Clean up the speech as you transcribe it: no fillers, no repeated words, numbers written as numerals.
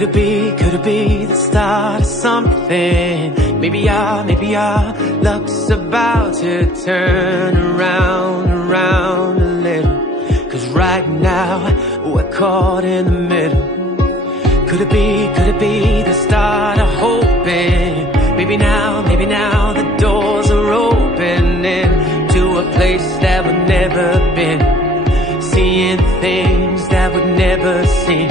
could it be the start of something? Maybe our luck's about to turn around a little. 'Cause right now, we're caught in the middle. Could it be the start of hoping? Maybe now the doors are opening to a place that we've never been. Seeing things that we've never seen.